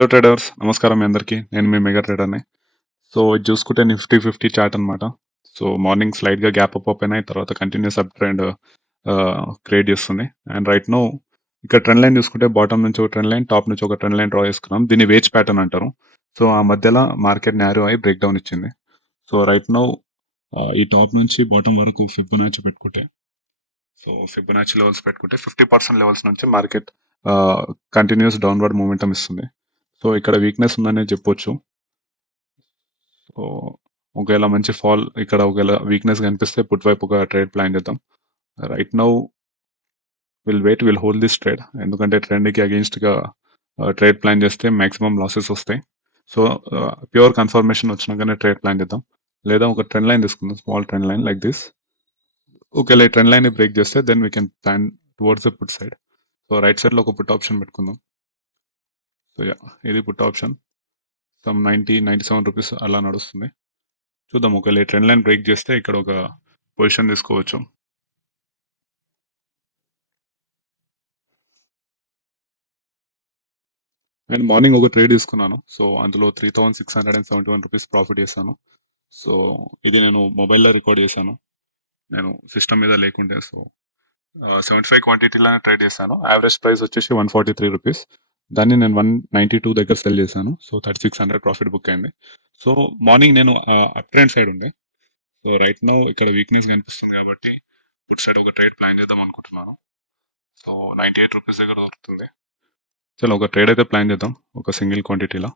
Hello traders, నమస్కారం మీ అందరికీ. నేను మీ మెగా ట్రేడర్ని. సో ఇది చూసుకుంటే నిఫ్టీ 50 చార్ట్ అనమాట. సో మార్నింగ్ స్లైడ్గా గ్యాప్ అప్ ఓపెన్ అయిన తర్వాత కంటిన్యూస్ అప్ ట్రెండ్ క్రియేట్ చేస్తుంది. అండ్ రైట్ నో ఇక్కడ ట్రెండ్ లైన్ చూసుకుంటే బాటమ్ నుంచి ఒక ట్రెండ్ లైన్, టాప్ నుంచి ఒక ట్రెండ్ లైన్ డ్రా చేసుకున్నాం. దీన్ని వేజ్ ప్యాటర్న్ అంటారు. సో ఆ మధ్యలో మార్కెట్ నేరో అయి బ్రేక్ డౌన్ ఇచ్చింది. సో రైట్ నో ఈ టాప్ నుంచి బాటమ్ వరకు ఫిబొనాచి పెట్టుకుంటే, సో ఫిబొనాచి లెవెల్స్ పెట్టుకుంటే 50% లెవెల్స్ నుంచి మార్కెట్ కంటిన్యూస్ డౌన్వర్డ్ మూమెంటం ఇస్తుంది. సో ఇక్కడ వీక్నెస్ ఉందనే చెప్పొచ్చు. సో ఒకవేళ మంచి ఫాల్ ఇక్కడ ఒకవేళ వీక్నెస్ కనిపిస్తే పుట్ వైపు ఒక ట్రేడ్ ప్లాన్ చేద్దాం. Right now will hold this trade, ఎందుకంటే ట్రెండ్కి అగెన్స్ట్గా ట్రేడ్ ప్లాన్ చేస్తే మాక్సిమం లాసెస్ వస్తాయి. సో ప్యూర్ కన్ఫర్మేషన్ వచ్చినాకనే ట్రేడ్ ప్లాన్ చేద్దాం, లేదా ఒక ట్రెండ్ లైన్ తీసుకుందాం, small trend line like this. ఒకవేళ ఈ ట్రెండ్ లైన్ బ్రేక్ చేస్తే then we can plan towards the put side. So right సైడ్లో ఒక పుట్ ఆప్షన్ పెట్టుకుందాం. సో ఇది పుట్ ఆప్షన్ సమ్ 97 రూపీస్ అలా నడుస్తుంది. చూద్దాం, ఒకవేళ ఈ ట్రెండ్ లైన్ బ్రేక్ చేస్తే ఇక్కడ ఒక పొజిషన్ తీసుకోవచ్చు. నేను మార్నింగ్ ఒక ట్రేడ్ తీసుకున్నాను. సో అందులో 3671 రూపీస్ ప్రాఫిట్ చేశాను. సో ఇది నేను మొబైల్లో రికార్డ్ చేశాను, నేను సిస్టమ్ మీద లేకుంటే. సో 75 క్వాంటిటీలోనే ట్రేడ్ చేశాను. యావరేజ్ ప్రైస్ వచ్చేసి 143 రూపీస్. దాన్ని నేను 192 దగ్గర సెల్ చేశాను. సో 3600 ప్రాఫిట్ బుక్ అయింది. సో మార్నింగ్ నేను అప్ ట్రెండ్ సైడ్ ఉండే. సో రైట్ నౌ ఇక్కడ వీక్నెస్ కనిపిస్తుంది కాబట్టి పుట్ సైడ్ ఒక ట్రేడ్ ప్లాన్ చేద్దాం అనుకుంటున్నాను. సో 98 రూపీస్ దగ్గర దొరుకుతుంది. చలో ఒక ట్రేడ్ అయితే ప్లాన్ చేద్దాం. ఒక సింగిల్ క్వాంటిటీలో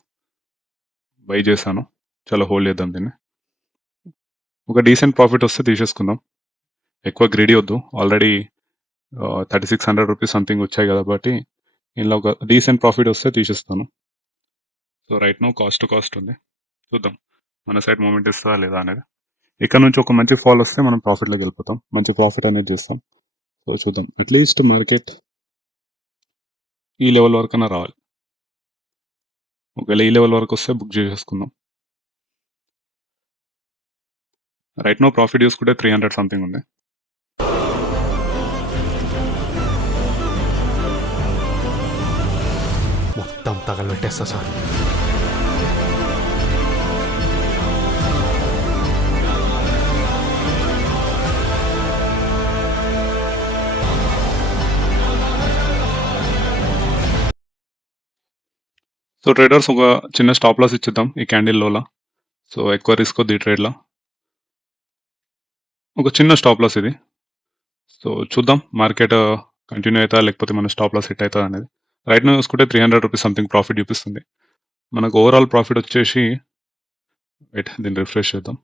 బై చేశాను. చలో హోల్డ్ చేద్దాం దీన్ని. ఒక డీసెంట్ ప్రాఫిట్ వస్తే తీసేసుకుందాం, ఎక్కువ గ్రీడీ వద్దు. ఆల్రెడీ 3600 రూపీస్ సంథింగ్ వచ్చాయి కాబట్టి ఇందులో ఒక డీసెంట్ ప్రాఫిట్ వస్తే తీసేస్తాను. So right now cost to cost ఉంది, చూద్దాం మన సైడ్ మూమెంట్ ఇస్తుందా లేదా అనేది. ఇక్కడ నుంచి ఒక మంచి ఫాల్ వస్తే మనం ప్రాఫిట్లోకి వెళ్ళిపోతాం, మంచి ప్రాఫిట్ అనేది చేస్తాం. సో చూద్దాం, అట్లీస్ట్ మార్కెట్ ఈ లెవెల్ వరకైనా రావాలి. ఒకవేళ ఈ లెవెల్ వరకు వస్తే బుక్ చేసేసుకుందాం. రైట్ నో ప్రాఫిట్ చూసుకుంటే 300 సంథింగ్ ఉంది. మొత్తం తగలబెట్టేస్తా సార్. సో ట్రేడర్స్ ఒక చిన్న స్టాప్ లాస్ ఇచ్చేద్దాం ఈ క్యాండిల్ లోలా. సో ఎక్కువ రిస్క్ వద్దు ఈ ట్రేడ్లో, ఒక చిన్న స్టాప్ లాస్ ఇది. సో చూద్దాం మార్కెట్ కంటిన్యూ అవుతా లేకపోతే మన స్టాప్ లాస్ హిట్ అవుతా అనేది. రైట్ నో చూసుకుంటే 300 రూపీస్ సంథింగ్ ప్రాఫిట్ చూపిస్తుంది. మనకు ఓవరాల్ ప్రాఫిట్ వచ్చేసి, వెయిట్ దీన్ని రిఫ్రెష్ చేద్దాం.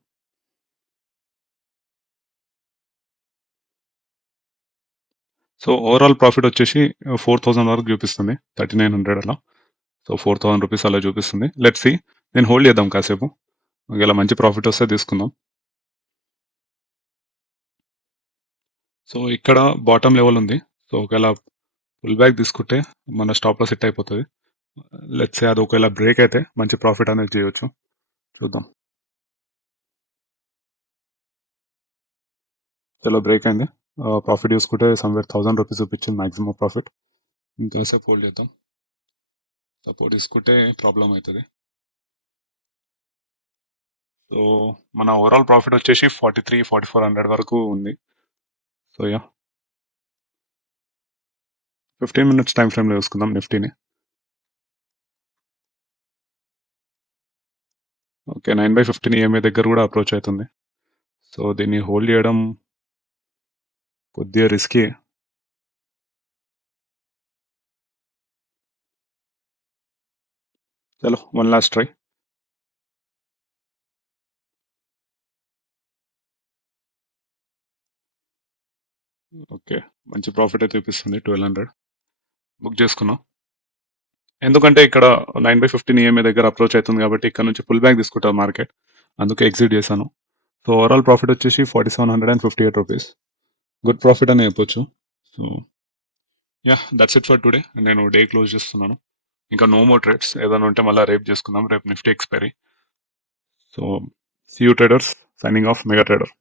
సో ఓవరాల్ ప్రాఫిట్ వచ్చేసి 4000 వరకు చూపిస్తుంది, 3900 అలా. సో 4000 రూపీస్ అలా చూపిస్తుంది. లెట్స్ సి, నేను హోల్డ్ చేద్దాం కాసేపు, ఒకవేళ మంచి ప్రాఫిట్ వస్తే తీసుకుందాం. సో ఇక్కడ బాటమ్ లెవెల్ ఉంది. సో ఒకవేళ పుల్ బ్యాక్ తీసుకుంటే మన స్టాప్ లాస్ హిట్ అయిపోతుంది. లెట్స్ సే అది ఒకవేళ బ్రేక్ అయితే మంచి ప్రాఫిట్ అనేది చేయొచ్చు, చూద్దాం. చలో బ్రేక్ అయింది. ప్రాఫిట్ చూసుకుంటే సమ్వేర్ 1000 రూపీస్ చూపించింది మాక్సిమం ప్రాఫిట్. ఇంకాసేపు హోల్డ్ చేద్దాం, సపోర్ట్ తీసుకుంటే ప్రాబ్లం అవుతుంది. సో మన ఓవరాల్ ప్రాఫిట్ వచ్చేసి 4400 వరకు ఉంది. సో 15 మినిట్స్ టైం ఫ్రేమ్లో చూసుకుందాం నిఫ్టీని. ఓకే, 9/15 ఈఎంఐ దగ్గర కూడా అప్రోచ్ అవుతుంది. సో దీన్ని హోల్డ్ చేయడం కొద్దిగా రిస్కీ. చలో వన్ లాస్ట్ ట్రై. ఓకే, మంచి ప్రాఫిట్ అయితే చూపిస్తుంది, 1200 బుక్ చేసుకున్నాం. ఎందుకంటే ఇక్కడ 9/15 ఈఎంఐ దగ్గర అప్రోచ్ అవుతుంది కాబట్టి ఇక్కడ నుంచి పుల్ బ్యాక్ తీసుకుంటారు మార్కెట్, అందుకే ఎగ్జిట్ చేశాను. సో ఓవరాల్ ప్రాఫిట్ వచ్చేసి 4758 రూపీస్, గుడ్ ప్రాఫిట్ అని చెప్పొచ్చు. So that's it for today. నేను డే క్లోజ్ చేస్తున్నాను, ఇంకా నో మోర్ ట్రేడ్స్. ఏదైనా ఉంటే మళ్ళీ రేపు చేసుకుందాం, రేపు Nifty expiry. So see you traders, signing off mega trader.